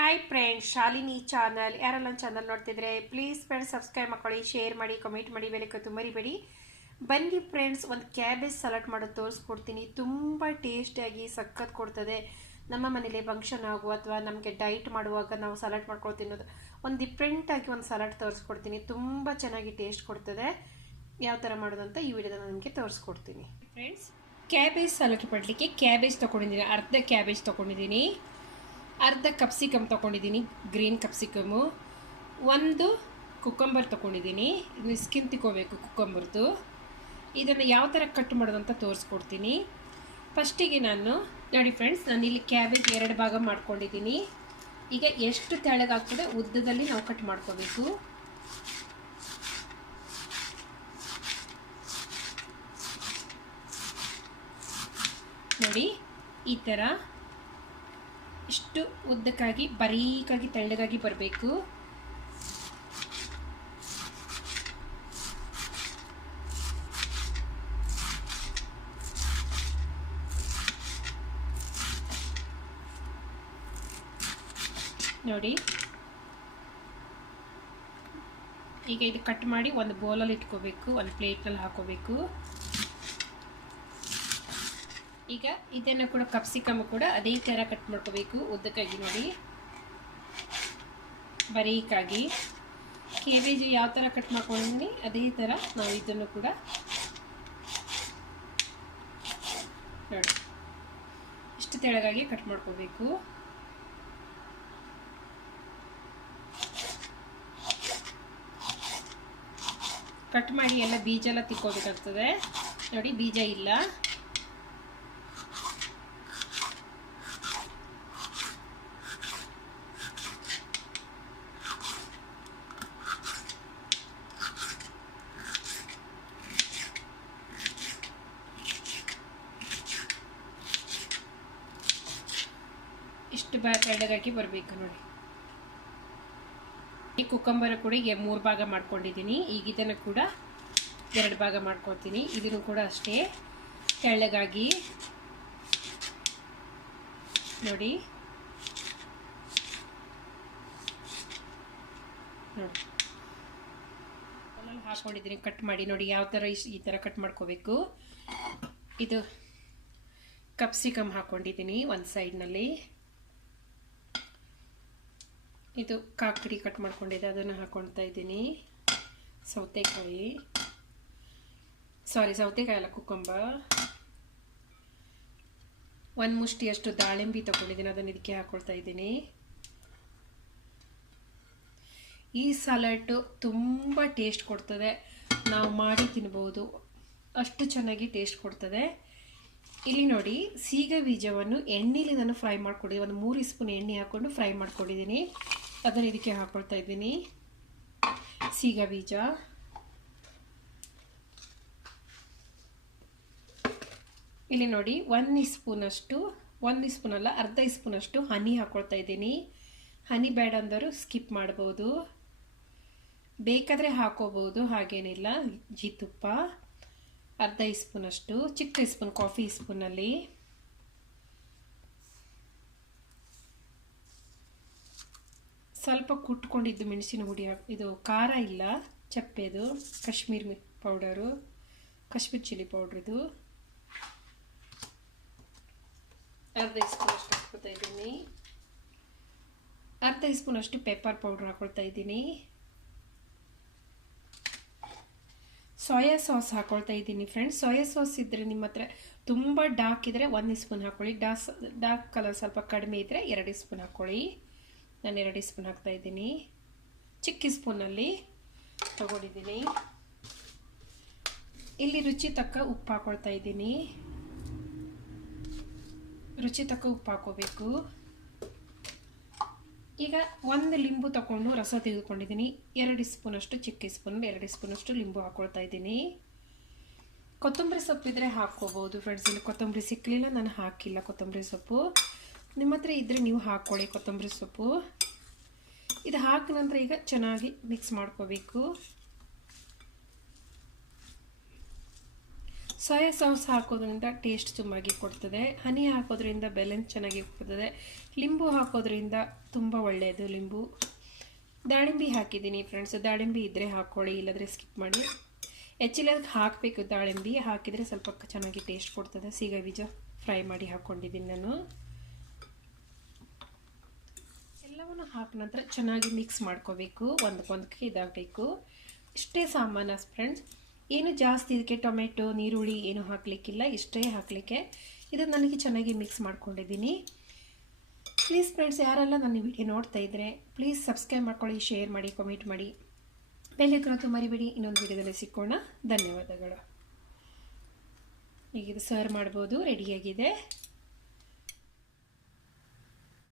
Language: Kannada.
ಹಾಯ್ ಫ್ರೆಂಡ್ಸ್ ಶಾಲಿನಿ ಚಾನಲ್ ಯಾರೆಲ್ಲ ಚಾನಲ್ ನೋಡ್ತಿದ್ರೆ ಪ್ಲೀಸ್ ಫ್ರೆಂಡ್ಸ್ ಸಬ್ಸ್ಕ್ರೈಬ್ ಮಾಡ್ಕೊಳ್ಳಿ ಶೇರ್ ಮಾಡಿ ಕಮೆಂಟ್ ಮಾಡಿ ಬೆಳಕತ್ತು ಮರಿಬೇಡಿ ಬನ್ನಿ ಫ್ರೆಂಡ್ಸ್ ಒಂದು ಕ್ಯಾಬೇಜ್ ಸಲಾಡ್ ಮಾಡೋದು ತೋರಿಸ್ಕೊಡ್ತೀನಿ. ತುಂಬ ಟೇಸ್ಟಿಯಾಗಿ ಸಖತ್ ಕೊಡ್ತದೆ. ನಮ್ಮ ಮನೇಲಿ ಫಂಕ್ಷನ್ ಆಗು ಅಥವಾ ನಮಗೆ ಡೈಟ್ ಮಾಡುವಾಗ ನಾವು ಸಲಾಡ್ ಮಾಡ್ಕೊಂಡು ತಿನ್ನೋದು, ಒಂದು ಡಿಫ್ರೆಂಟಾಗಿ ಒಂದು ಸಲಾಡ್ ತೋರಿಸ್ಕೊಡ್ತೀನಿ. ತುಂಬ ಚೆನ್ನಾಗಿ ಟೇಸ್ಟ್ ಕೊಡ್ತದೆ. ಯಾವ ಥರ ಮಾಡೋದು ಅಂತ ಈ ವಿಡಿಯೋದ ನಿಮಗೆ ತೋರಿಸ್ಕೊಡ್ತೀನಿ. ಫ್ರೆಂಡ್ಸ್ ಕ್ಯಾಬೇಜ್ ಸಲಾಡ್ ಮಾಡಲಿಕ್ಕೆ ಕ್ಯಾಬೇಜ್ ತೊಗೊಂಡಿದ್ದೀನಿ, ಅರ್ಧ ಕ್ಯಾಬೇಜ್ ತೊಗೊಂಡಿದ್ದೀನಿ. ಅರ್ಧ ಕಪ್ಸಿಕಮ್ ತೊಗೊಂಡಿದ್ದೀನಿ ಗ್ರೀನ್ ಕಪ್ಸಿಕಮ್ಮು ಒಂದು ಕುಕ್ಕಂಬರ್ ತೊಗೊಂಡಿದ್ದೀನಿ ಇದು ಸ್ಕಿನ್ ತಿಕ್ಕೋಬೇಕು ಕುಕ್ಕಂಬರ್ದು ಇದನ್ನು ಯಾವ ಥರ ಕಟ್ ಮಾಡೋದು ಅಂತ ತೋರಿಸ್ಕೊಡ್ತೀನಿ ಫಸ್ಟಿಗೆ ನಾನು, ನೋಡಿ ಫ್ರೆಂಡ್ಸ್ ನಾನು ಇಲ್ಲಿ ಕ್ಯಾಬೇಜ್ ಎರಡು ಭಾಗ ಮಾಡ್ಕೊಂಡಿದ್ದೀನಿ ಈಗ ಎಷ್ಟು ತೆಳಗಾಗ್ತದೆ ಉದ್ದದಲ್ಲಿ ನಾವು ಕಟ್ ಮಾಡ್ಕೋಬೇಕು. ನೋಡಿ, ಈ ಥರ ಇಷ್ಟು ಉದ್ದಕ್ಕಾಗಿ, ಬರೀಕಾಗಿ, ತೆಳ್ಳಗಾಗಿ ಬರಬೇಕು. ನೋಡಿ. ಈಗ ಇದು ಕಟ್ ಮಾಡಿ ಒಂದು ಬೌಲಲ್ಲಿ ಇಟ್ಕೋಬೇಕು, ಒಂದು ಪ್ಲೇಟ್ನಲ್ಲಿ ಹಾಕೋಬೇಕು. ಈಗ ಇದನ್ನು ಕೂಡ ಕಪ್ಸಿಕಮ್ ಕೂಡ ಅದೇ ಥರ ಕಟ್ ಮಾಡ್ಕೋಬೇಕು. ಉದ್ದಕ್ಕಾಗಿ ನೋಡಿ. ಬರೀಕಾಗಿ. ಕೇಬೇಜು ಯಾವ ಥರ ಕಟ್ ಮಾಡ್ಕೊಂಡಿದ್ದೀನಿ ಅದೇ ಥರ ನಾವು ಇದನ್ನು ಕೂಡ ನೋಡಿ. ಇಷ್ಟು ತೆಳಗಾಗಿ ಕಟ್ ಮಾಡ್ಕೋಬೇಕು. ಕಟ್ ಮಾಡಿ ಎಲ್ಲ ಬೀಜ ಎಲ್ಲ ತಿಕ್ಕೋಬೇಕಾಗ್ತದೆ. ನೋಡಿ ಬೀಜ ಇಲ್ಲ. ಇಷ್ಟು ಭಾಗ ಬರಬೇಕು ನೋಡಿ. ಈ ಕುಕ್ಕಂಬರ ಕೂಡ ಈಗ ಮೂರು ಭಾಗ ಮಾಡ್ಕೊಂಡಿದ್ದೀನಿ. ಈಗ ಇದನ್ನು ಕೂಡ ಎರಡು ಭಾಗ ಮಾಡ್ಕೊತೀನಿ. ಇದನ್ನು ಕೂಡ ಅಷ್ಟೇ ತೆಳ್ಳಗಾಗಿ ನೋಡಿ. ನೋಡಿ. ಹಾಕೊಂಡಿದ್ದೀನಿ, ಕಟ್ ಮಾಡಿ ನೋಡಿ ಯಾವ ಥರ ಈ ಥರ ಕಟ್ ಮಾಡ್ಕೋಬೇಕು. ಇದು ಕಪ್ಸಿಕಮ್ ಹಾಕ್ಕೊಂಡಿದ್ದೀನಿ ಒಂದು ಸೈಡ್ನಲ್ಲಿ ಇದು ಕಾಕಡಿ ಕಟ್ ಮಾಡ್ಕೊಂಡಿದ್ದೆ, ಅದನ್ನು ಹಾಕ್ಕೊಳ್ತಾ ಇದ್ದೀನಿ. ಸೌತೆಕಾಯಿ. ಸಾರಿ ಸೌತೆಕಾಯಿ ಅಲ್ಲ ಕುಕ್ಕಂಬ ಒಂದು ಮುಷ್ಟಿಯಷ್ಟು ದಾಳಿಂಬಿ ತಗೊಂಡಿದ್ದೀನಿ, ಅದನ್ನು ಇದಕ್ಕೆ ಹಾಕ್ಕೊಳ್ತಾ ಇದ್ದೀನಿ. ಈ ಸಲಾಡ್ ತುಂಬ ಟೇಸ್ಟ್ ಕೊಡ್ತದೆ. ನಾವು ಮಾಡಿ ತಿನ್ಬೋದು. ಅಷ್ಟು ಚೆನ್ನಾಗಿ ಟೇಸ್ಟ್ ಕೊಡ್ತದೆ. ಇಲ್ಲಿ ನೋಡಿ, ಸೀಗೆ ಬೀಜವನ್ನು ಎಣ್ಣೆಲಿ ನಾನು ಫ್ರೈ ಮಾಡ್ಕೊಂಡಿದ್ದೀನಿ. ಒಂದು ಮೂರು ಸ್ಪೂನ್ ಎಣ್ಣೆ ಹಾಕ್ಕೊಂಡು ಫ್ರೈ ಮಾಡ್ಕೊಂಡಿದ್ದೀನಿ. ಅದನ್ನು ಇದಕ್ಕೆ ಹಾಕ್ಕೊಳ್ತಾ ಇದ್ದೀನಿ. ಸೀಗ ಬೀಜ. ಇಲ್ಲಿ ನೋಡಿ ಒಂದು ಸ್ಪೂನಷ್ಟು ಒಂದು ಸ್ಪೂನ್ ಅಲ್ಲ, ಅರ್ಧ ಸ್ಪೂನಷ್ಟು ಹನಿ ಹಾಕ್ಕೊಳ್ತಾ ಇದ್ದೀನಿ. ಹನಿ ಬೇಡ ಅಂದರು ಸ್ಕಿಪ್ ಮಾಡ್ಬೋದು. ಬೇಕಾದರೆ ಹಾಕೋಬೋದು, ಹಾಗೇನಿಲ್ಲ. ಜೀತುಪ್ಪ ಅರ್ಧ ಸ್ಪೂನಷ್ಟು ಚಿಕ್ಕ ಸ್ಪೂನ್ ಕಾಫಿ ಸ್ಪೂನಲ್ಲಿ ಸ್ವಲ್ಪ ಕುಟ್ಕೊಂಡಿದ್ದು ಮೆಣಸಿನ ಹುಡಿ ಇದು ಖಾರ ಇಲ್ಲ, ಚಪ್ಪೆದು, ಕಾಶ್ಮೀರ್ ಪೌಡರು, ಕಾಶ್ಮೀರ್ ಚಿಲ್ಲಿ ಪೌಡ್ರದು. ಅರ್ಧ ಸ್ಪೂನ್ ಅಷ್ಟು ಹಾಕ್ಕೊಳ್ತಾ ಇದ್ದೀನಿ. ಅರ್ಧ ಸ್ಪೂನ್ ಅಷ್ಟು ಪೆಪ್ಪರ್ ಪೌಡ್ರ್ ಹಾಕ್ಕೊಳ್ತಾ ಇದ್ದೀನಿ. ಸೋಯಾ ಸಾಸ್ ಹಾಕೊಳ್ತಾ ಇದ್ದೀನಿ ಫ್ರೆಂಡ್ಸ್ ಸೋಯಾ ಸಾಸ್ ಇದ್ದರೆ ನಿಮ್ಮ ಹತ್ರ ತುಂಬ ಡಾರ್ಕ್ ಇದ್ದರೆ ಒಂದು ಸ್ಪೂನ್ ಹಾಕೊಳ್ಳಿ. ಡಾರ್ಕ್ ಕಲರ್ ಸ್ವಲ್ಪ ಕಡಿಮೆ ಇದ್ದರೆ ಎರಡು ಸ್ಪೂನ್ ಹಾಕ್ಕೊಳ್ಳಿ ನಾನು ಎರಡು ಸ್ಪೂನ್ ಹಾಕ್ತಾ ಇದ್ದೀನಿ. ಚಿಕ್ಕ ಸ್ಪೂನಲ್ಲಿ ತಗೊಂಡಿದ್ದೀನಿ. ಇಲ್ಲಿ ರುಚಿ ತಕ್ಕ ಉಪ್ಪು ಹಾಕೊಳ್ತಾ ಇದ್ದೀನಿ. ರುಚಿ ತಕ್ಕ ಉಪ್ಪು ಹಾಕೋಬೇಕು. ಈಗ ಒಂದು ಲಿಂಬು ತಗೊಂಡು ರಸ ತೆಗೆದುಕೊಂಡಿದ್ದೀನಿ. ಎರಡು ಸ್ಪೂನಷ್ಟು ಚಿಕ್ಕ ಸ್ಪೂನ್ ಎರಡು ಸ್ಪೂನಷ್ಟು ಲಿಂಬು ಹಾಕ್ಕೊಳ್ತಾ ಇದ್ದೀನಿ. ಕೊತ್ತಂಬರಿ ಸೊಪ್ಪಿದ್ರೆ ಹಾಕ್ಕೋಬೋದು. ಫ್ರೆಂಡ್ಸ್ ಇಲ್ಲಿ ಕೊತ್ತಂಬರಿ ಸಿಕ್ಕಲಿಲ್ಲ ನಾನು ಹಾಕಿಲ್ಲ ಕೊತ್ತಂಬರಿ ಸೊಪ್ಪು. ನಿಮ್ಮ ಹತ್ರ ಇದ್ದರೆ ನೀವು ಹಾಕ್ಕೊಳ್ಳಿ ಕೊತ್ತಂಬರಿ ಸೊಪ್ಪು. ಇದು ಹಾಕಿದ ನಂತರ ಈಗ ಚೆನ್ನಾಗಿ ಮಿಕ್ಸ್ ಮಾಡ್ಕೋಬೇಕು. ಸೋಯಾ ಸಾಸ್ ಹಾಕೋದ್ರಿಂದ ಟೇಸ್ಟ್ ತುಂಬಾಗಿ ಕೊಡ್ತದೆ. ಹನಿ ಹಾಕೋದ್ರಿಂದ ಬ್ಯಾಲೆನ್ಸ್ ಚೆನ್ನಾಗಿ ಕೊಡ್ತದೆ. ಲಿಂಬು ಹಾಕೋದ್ರಿಂದ ತುಂಬ ಒಳ್ಳೆಯದು ಲಿಂಬು. ದಾಳಿಂಬೆ ಹಾಕಿದ್ದೀನಿ ಫ್ರೆಂಡ್ಸ್ ದಾಳಿಂಬೆ ಇದ್ದರೆ ಹಾಕ್ಕೊಳ್ಳಿ, ಇಲ್ಲದ್ರೆ ಸ್ಕಿಪ್ ಮಾಡಿ. ಹೆಚ್ಚಿಲ್ಲ ಹಾಕಬೇಕು ದಾಳಿಂಬೆ. ಹಾಕಿದರೆ ಸ್ವಲ್ಪ ಚೆನ್ನಾಗಿ ಟೇಸ್ಟ್ ಕೊಡ್ತದೆ. ಸೀಗೆ ಬೀಜ ಫ್ರೈ ಮಾಡಿ ಹಾಕ್ಕೊಂಡಿದ್ದೀನಿ ನಾನು. ಎಲ್ಲವನ್ನು ಹಾಕಿ ನಂತರ ಚೆನ್ನಾಗಿ ಮಿಕ್ಸ್ ಮಾಡ್ಕೋಬೇಕು. ಒಂದಕ್ಕೊಂದಕ್ಕೆ ಇದಾಗಬೇಕು. ಇಷ್ಟೇ ಸಾಮಾನು ಫ್ರೆಂಡ್ಸ್ ಏನು ಜಾಸ್ತಿ ಇದಕ್ಕೆ ಟೊಮೆಟೊ, ನೀರುಳ್ಳಿ ಏನು ಹಾಕಲಿಕ್ಕಿಲ್ಲ. ಇಷ್ಟೇ ಹಾಕಲಿಕ್ಕೆ. ಇದು ನನಗೆ ಚೆನ್ನಾಗಿ ಮಿಕ್ಸ್ ಮಾಡ್ಕೊಂಡಿದ್ದೀನಿ. ಪ್ಲೀಸ್ ಫ್ರೆಂಡ್ಸ್ ಯಾರೆಲ್ಲ ನನ್ನ ವಿಡಿಯೋ ನೋಡ್ತಾ ಇದ್ದರೆ ಪ್ಲೀಸ್ ಸಬ್ಸ್ಕ್ರೈಬ್ ಮಾಡ್ಕೊಳ್ಳಿ ಶೇರ್ ಮಾಡಿ ಕಮೆಂಟ್ ಮಾಡಿ. ಬೆಲ್ಲಕ್ಕಂತೂ ಮರಿಬೇಡಿ. ಇನ್ನೊಂದು ವಿಡಿಯೋದಲ್ಲಿ ಸಿಕ್ಕೋಣ. ಧನ್ಯವಾದಗಳು. ಈಗ ಇದು ಸರ್ವ್ ಮಾಡ್ಬೋದು. ರೆಡಿಯಾಗಿದೆ